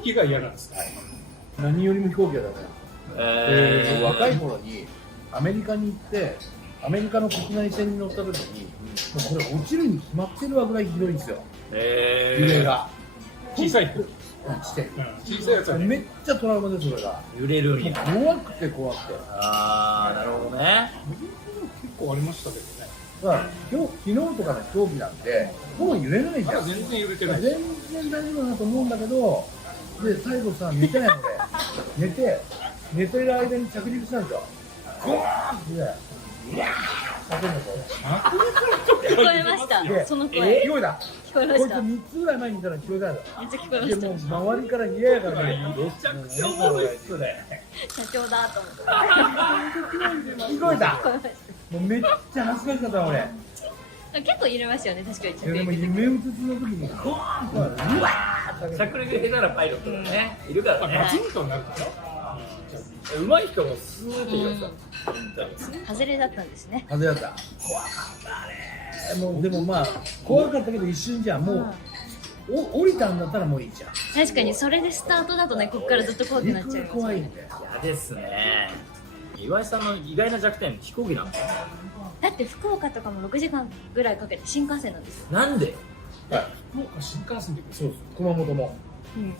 行機が嫌なんですか？何よりも飛行機がダメだ。若い頃にアメリカに行ってアメリカの国内線に乗った時に、もうこれ落ちるに決まってるわぐらいひどいんですよ。揺れが小さい。小さい小さいやつはね。めっちゃトラウマですそれが。揺れるんや。怖くて怖くて。ああ、なるほどね。結構ありましたけどね。だから昨日とかの飛行機なんてもう揺れないじゃん。全然揺れてない。全然大丈夫だなと思うんだけど、で最後さ寝てないので、寝てる間に着陸したんですよ。ゴーンって。叫んだ聞こえましたでその声。聞こえた。聞こえました。こいつ3つぐらい前にいたら聞こえたんだ。めっちゃ聞こえまでした。もう周りから嫌やからね。めちゃくちゃおもろいっすね。社長だと思って。聞こえた。聞こえましもうめっちゃ恥ずかしかった俺。た。結構揺れましたよね、確かに。でも夢うつつの時にゴーンとうわーって着陸下手なパイロットがね、いるからね。ガツンとなるから。うまい人もスーって言うさ。外れだったんですね。外れだった。怖かったね。もうでもまあ怖かったけど一瞬じゃんもう、降りたんだったらもういいじゃん。確かにそれでスタートだとね、ここからずっと怖くなっちゃいます。怖いんだよ。嫌ですね。岩井さんの意外な弱点、飛行機なんですよ。だって福岡とかも6時間ぐらいかけて新幹線なんですよ。なんではい。福岡新幹線でそうです。熊本も。うん。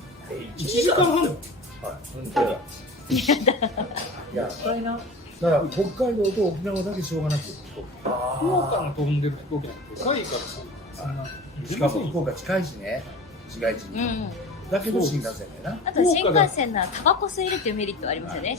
1時間半だよ。はい。いや、深いな。だから北海道と沖縄だけしょうがなくて。福岡の飛んでる飛行機なんてでかいからさ、そんなしかも福岡近いしね。市街地に。うん。だけど新幹線だよな。あと新幹線ならタバコ吸えるっていうメリットありますよね。